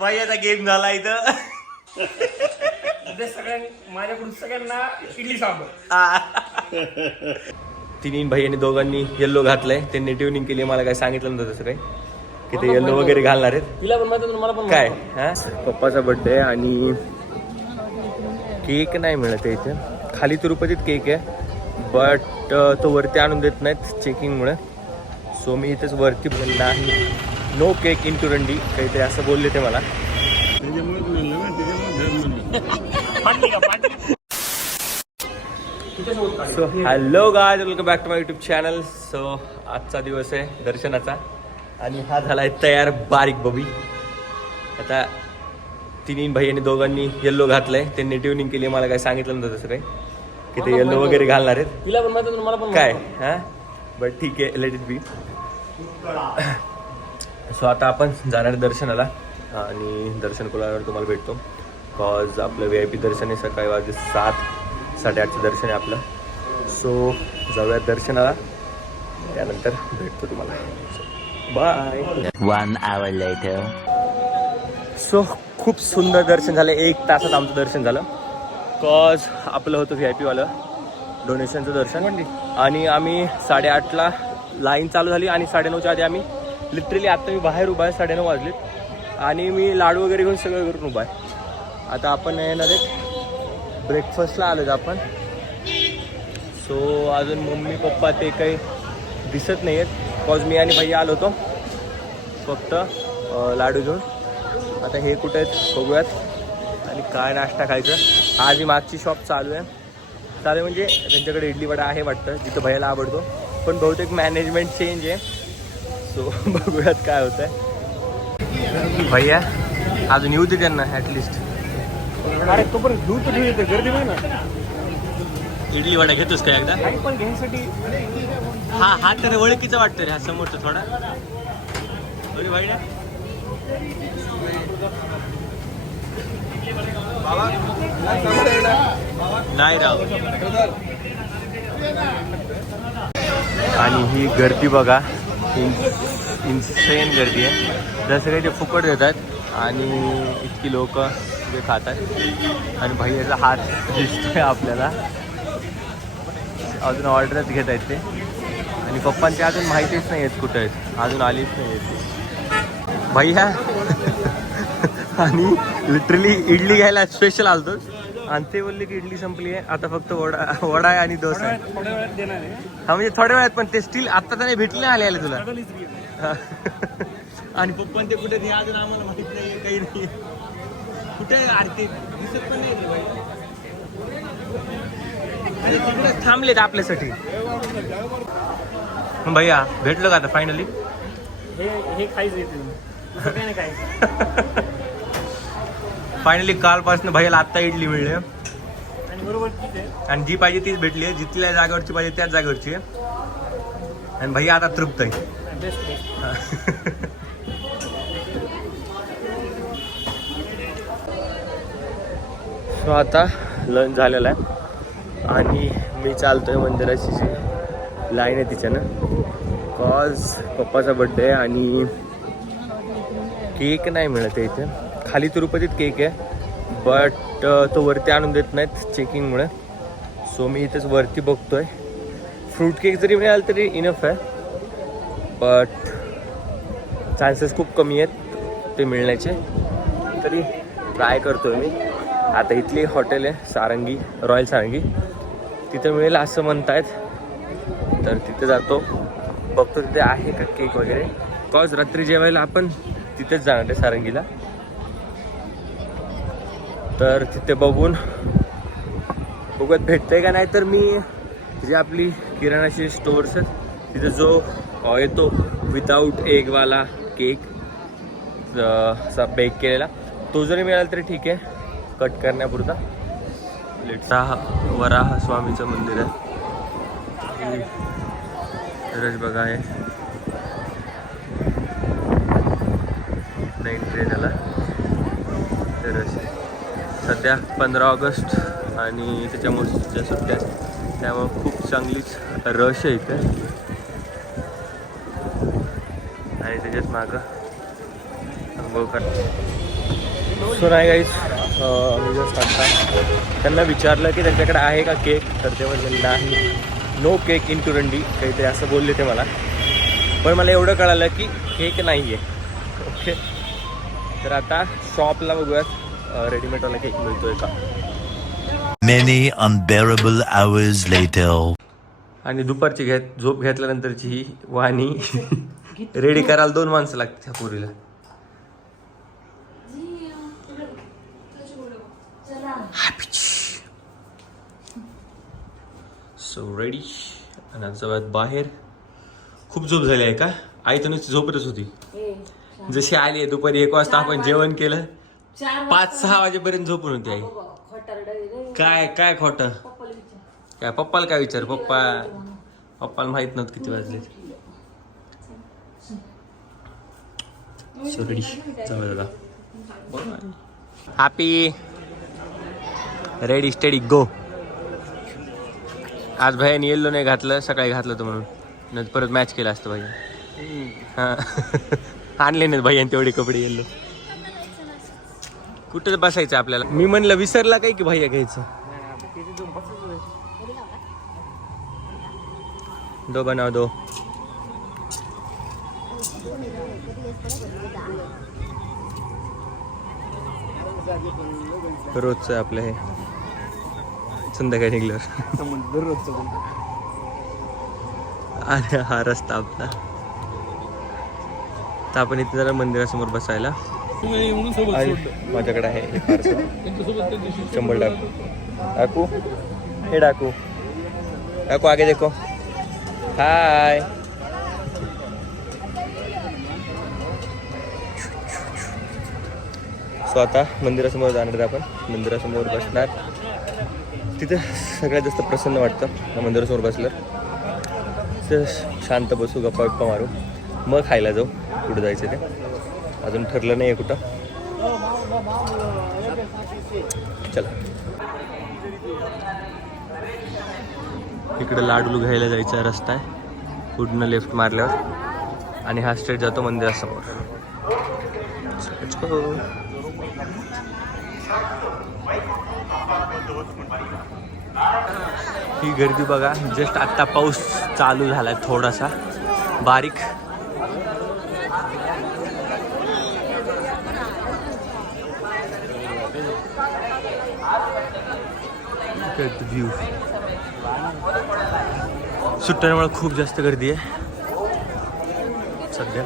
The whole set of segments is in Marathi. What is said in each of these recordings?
भैयाचा गेम झाला इथं. माझ्याकडून सगळ्यांना इडली सांबर. तिन्ही भैयानी दोघांनी येल्लो घातलंय. त्यांनी ट्युनिंग केली. मला काय सांगितलं नव्हतं तसं काही की ते येल्लो वगैरे घालणार आहेत. तिला पण माहिती मला पण काय हा पप्पाचा बर्थडे आणि केक नाही मिळत आहे इथे. खाली तिरुपतीत केक आहे बट तो वरती आणून देत नाहीत चेकिंगमुळे. सो मी इथेच वरती नाही. नो केक इन टुरंडी काहीतरी असं बोलले ते मला. So hello guys, welcome back to my YouTube channel. So आजचा दिवस आहे दर्शनाचा आणि हा झाला आहे तयार बारीक बबी. आता तिन्ही भैयानी दोघांनी येल्लो घातलंय. त्यांनी ट्युनिंग केली. मला काय सांगितलं नव्हतं तसं काही की ते येल्लो वगैरे घालणार आहेत. तिला पण माहिती मला पण काय हा बट ठीक आहे, लेट इट बी. सो आता आपण जाणार दर्शनाला आणि दर्शन केल्यावर तुम्हाला भेटतो. कॉज आपलं VIP दर्शन आहे. सकाळी वाजले 7-8:30चं दर्शन आहे आपलं. सो जाऊयात दर्शनाला, त्यानंतर भेटतो तुम्हाला. बाय. 1 hour later. सो खूप सुंदर दर्शन झालं. 1 तासात आमचं दर्शन झालं. कॉज आपलं होतं VIP वालं डोनेशनचं दर्शन आणि आम्ही 8:30ला लाईन चालू झाली आणि 9:30च्या आधी आम्ही लिटरली आत्ता मी बाहेर उभा आहे. 9:30 वाजलेत आणि मी लाडू वगैरे घेऊन सगळं करून उभा आहे. आता आपण येणार आहेत ब्रेकफास्टला आलो आपण. सो अजून मम्मी पप्पा ते काही दिसत नाही आहेत. कॉज मी आणि भैया आलो होतो फक्त लाडू घेऊन. आता हे कुठे आहेत बघूयात आणि काय नाश्ता खायचं. आज ही मागची शॉप चालू आहे म्हणजे त्यांच्याकडे इडली वडा आहे वाटतं जिथं भैयाला आवडतो. पण बहुतेक मॅनेजमेंट चेंज आहे. सो बघूयात काय होतं आहे. भैया अजून येऊ दे त्यांना ॲटलिस्ट. अरे तो पण घेऊ तर घेऊ, गर्दी बघ ना. इडली वडा घेतोस का एकदा? काही पण घ्यायसाठी हा तर ओळखीचा वाटतं रे हा समोरचा थोडा. अरे भाई नाही राव. आणि ही गर्दी बघा, इन्सेन गर्दी आहे. जसं काही ते फुकट देतात आणि इतकी लोक ते खातात. आणि भैयाचा हात दिसतोय आपल्याला. अजून ऑर्डरच घेत आहेत ते. आणि पप्पांचे अजून माहितीच नाही आहेत कुठं आहेत, अजून आलीच नाही आहेत भैया. आणि लिटरली इडली घ्यायला स्पेशल आलतो आणि ते बोलले की इडली संपली आहे, आता फक्त वडा आहे आणि डोसा आहे. थोड्या वेळात देणार आहे. हा म्हणजे थोड्या वेळात, पण ते स्टील आत्ता तर नाही भेटले आले तुला. आणि पप्पा ते कुठे ते अजून आम्हाला माहित नाही, काही नाही कुठे. अरे ते दिसत पण नाही तिकडे थांबलेत आपल्यासाठी. भैया भेटलो का आता फायनली? हे खायचं येते काय नाही काय. फायनली कालपासून भैयाला आत्ता इडली मिळली आणि बरोबर ठीक आहे. आणि जी पाहिजे तीच भेटली आहे. जिथल्या जागेवरची पाहिजे त्याच जागेवरची आहे. आणि भैया आता तृप्त आहे. सो आता लंच झालेला आहे आणि मी चालतोय मंदिराची जी लाईन आहे तिच्यानं. कॉज पप्पाचा बड्डे आहे आणि केक नाही मिळत आहे इथे. खाली तिरुपतीत केक आहे बट तो वरती आणून देत नाहीत चेकिंगमुळे. सो मी इथेच वरती बघतोय. फ्रूट केक जरी मिळाला तरी इनफ आहे बट चान्सेस खूप कमी आहेत ते मिळण्याचे. तरी ट्राय करतोय मी. आता इथली हॉटेल आहे सारंगी, रॉयल सारंगी, तिथं मिळेल असं म्हणतायत. तर तिथे जातो, बघतो तिथे आहे का केक वगैरे. कॉज रात्री जेवायला आपण तिथेच जाणार आहे सारंगीला. तर तिथे बघूयात भेटतंय का. नाही तर मी जी आपली किराणाची स्टोअर्स आहेत तिथे जो येतो विदाऊट एगवाला केक असा बेक केलेला, तो जरी मिळाला तरी ठीक आहे कट करण्यापुरता. वराह स्वामीचं मंदिर आहे. तरच बघा आहे नाही ट्रे झाला. तर सध्या 15 ऑगस्ट आणि त्याच्यामुळे सुट्ट्या, त्यामुळे खूप चांगलीच रश आहे इथे. आणि त्याच्यात मागं अंघोळ कर सो नाही गाईज मी जस्ट आता त्यांना विचारलं की त्यांच्याकडे आहे का केक, तर ते म्हणजे नाही, नो केक इन टुरंडी काहीतरी असं बोलले ते मला. पण मला एवढं कळालं की केक नाही आहे. ओके, तर आता शॉपला बघूयात रेडीमेडवाला केक मिळतोय का. Many unbearable hours later. आणि दुपारची झोप घेतल्यानंतरची ही वाणी रेडी करायला 2 माणसं लागतात ह्या पोरीला. So ready. आणि आज जाऊयात बाहेर. खूप झोप झाली आहे का? आई तर नुसती झोपतच होती. जशी आली आहे दुपारी 1 वाजता आपण जेवण केलं, 5-6 वाजेपर्यंत झोपून होती आई. काय काय खोटं काय? पप्पाला काय विचार? पप्पाला माहित नव्हतं किती वाजले. सो रेडी, जाऊया दादा. हॅपी रेडी स्टेडी गो. आज भाईने येल्लो नाही घातलं, सकाळी घातलं होतं म्हणून, नंतर परत मॅच केलं असतं भाई. हां आणले नाहीत भाई तेवढे कपडे येल्लो. कुठं बसायचं आपल्याला? मी म्हणलं विसरला काय की भैया घ्यायचं. दो बनाव दो. रोजचं आपलं हे संध्याकाळी निघल्यावर. आणि हा रस्ता आपला. तर आपण इथे जरा मंदिरासमोर बसायला. माझ्याकडे आहे 100 डाकू. हे डाकू आगे देखो. हाय. सो आता मंदिरासमोर जाणार आपण. मंदिरासमोर बसणार. तिथे सगळ्यात जास्त प्रसन्न वाटतं मंदिरासमोर बसलं. तिथे शांत बसू, गप्पा मारू, मग खायला जाऊ. कुठं जायचं ते अजून ठरलं नाही आहे कुठं. चला. इकडे लाडू घ्यायला जायचा रस्ता आहे. पुढनं लेफ्ट मारल्यावर आणि हा स्ट्रेट जातो मंदिरासमोर. ही गर्दी बघा. जस्ट आत्ता पाऊस चालू झालाय थोडासा बारीक. व्ह्यू सुट्ट्यामुळे खूप जास्त गर्दी आहे सध्या.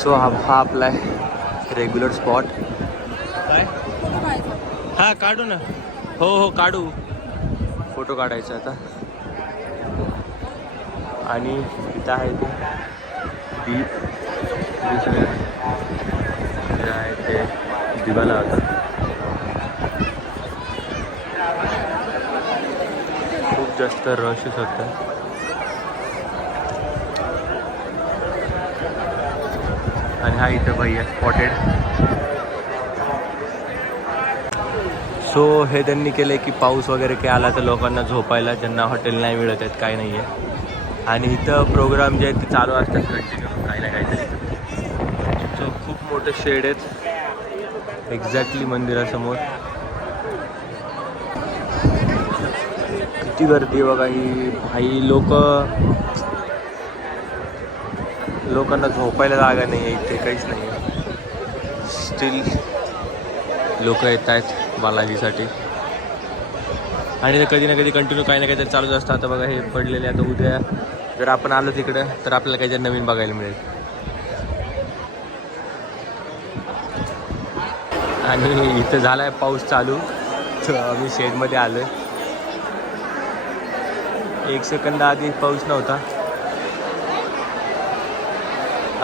सो हा आपला रेग्युलर स्पॉट. काय? हा काढू ना. हो काढू. फोटो काढायचा आता. आणि इथं आहे ते दीप. दुसरे आहे ते दिवाला होता. खूप जास्त रशच होतं. आणि हा इथं भैया स्पॉटेड. सो हे त्यांनी केलं की पाऊस वगैरे काही आला तर लोकांना झोपायला, ज्यांना हॉटेल नाही मिळत आहेत, काय नाही आहे. आणि इथं प्रोग्राम जे आहेत ते चालू असतात कंटिन्यू काही ना काहीतरी. सो खूप मोठे शेड आहेत एक्झॅक्टली मंदिरासमोर. किती गर्दी बघा ही भाई. लोकांना झोपायला जागा नाही आहे इथे, काहीच नाही आहे. स्टील लोक येत आहेत बालाजीसाठी. आणि कधी ना कधी कंटिन्यू काही ना काहीतरी चालूच असतं. आता बघा हे पडलेले. आता उद्या जर आपण आलो तिकडं तर आपल्याला काहीतरी नवीन बघायला मिळेल. आणि इथं झाला आहे पाऊस चालू. तर आम्ही शेडमध्ये आलो आहे. 1 सेकंद आधी पाऊस नव्हता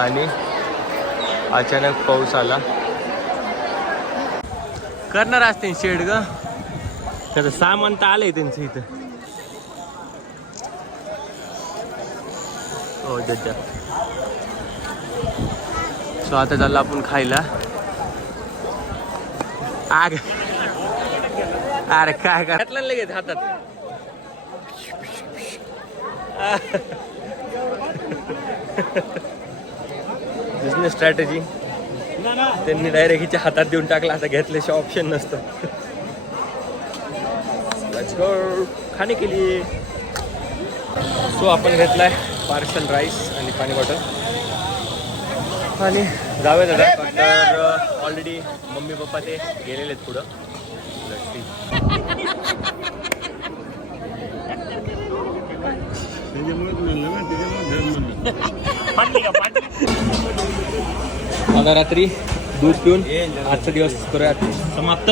आणि अचानक पाऊस आला. करणार असते शेड ग. त्याचं सामान तर आलंय त्यांचं इथं. हो दद्या. सो आता झालं आपण खायला. अरे काय घातलं लगेच हातात. Business strategy. त्यांनी डायरेक्ट हिच्या हातात देऊन टाकला, आता घेतल्याशिवाय ऑप्शन नसतं. लेट्स गो खाणे के लिए. सो आपण घेतलाय पार्सल राईस आणि पाणी बॉटल आणि जाऊया दादा. तर ऑलरेडी मम्मी पप्पा ते गेलेले आहेत पुढं. आता रात्री दूध पिऊन आजचा दिवस करूया समाप्त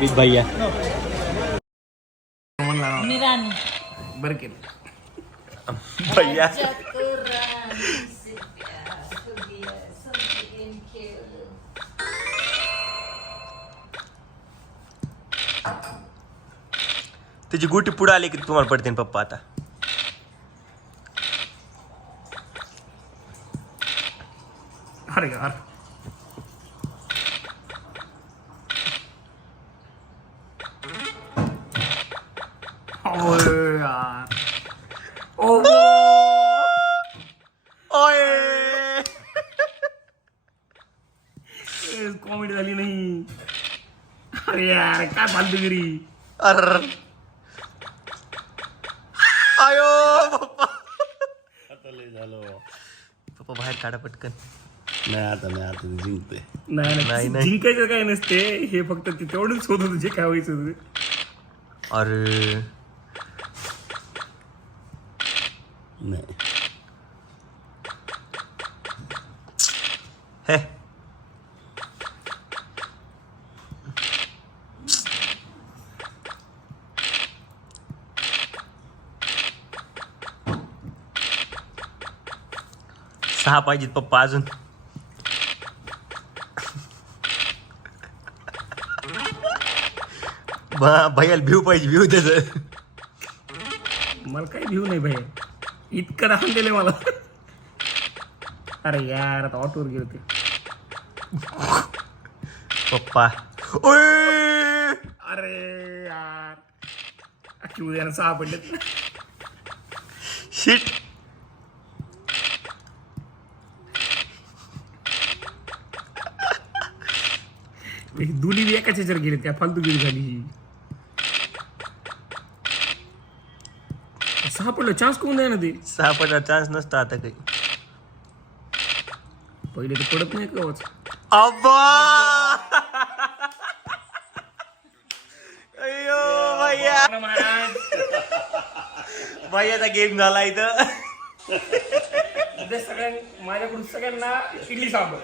विथ भैया. बरं केलं. भैया त्याची गुटी पुढे आली की तुम्हाला पडते ना पप्पा आता. अरे यार यार कॉमेडी झाली नाही. अरे यार काय फालतूगिरी. अर आयो पप्पा. पप्पा बाहेर काढा पटकन. आता जिंकते. नाही जिंकायचं काय नसते, हे फक्त तेवढंच होत होतं जे काय व्हायचं होतं. अरे नाही हे सहा पाहिजेत पप्पा अजून. भैयाला भिव पाहिजे, भिव त्याच. मला काही भिऊ नाही भैया, इतकं राहून दिले मला. अरे यार आता ऑटोवर गेलो ते. पप्पा ओय अरे यार अख्खी उद्या 6 पडलेत. शिट. दोन्ही बी एकाच ह्याच्यावर गेले, त्या फालतूगिरी झाली ही. 6 पडलं, चान्स कोण द्या ना ते. 6 पडायचा चान्स नसता आता काही. पहिले तर पडत नाही कवच. अब्बा अय्यो भैया, भैयाचा गेम झाला इथं. उद्या सगळ्यांनी माझ्याकडून सगळ्यांना इडली सांबर.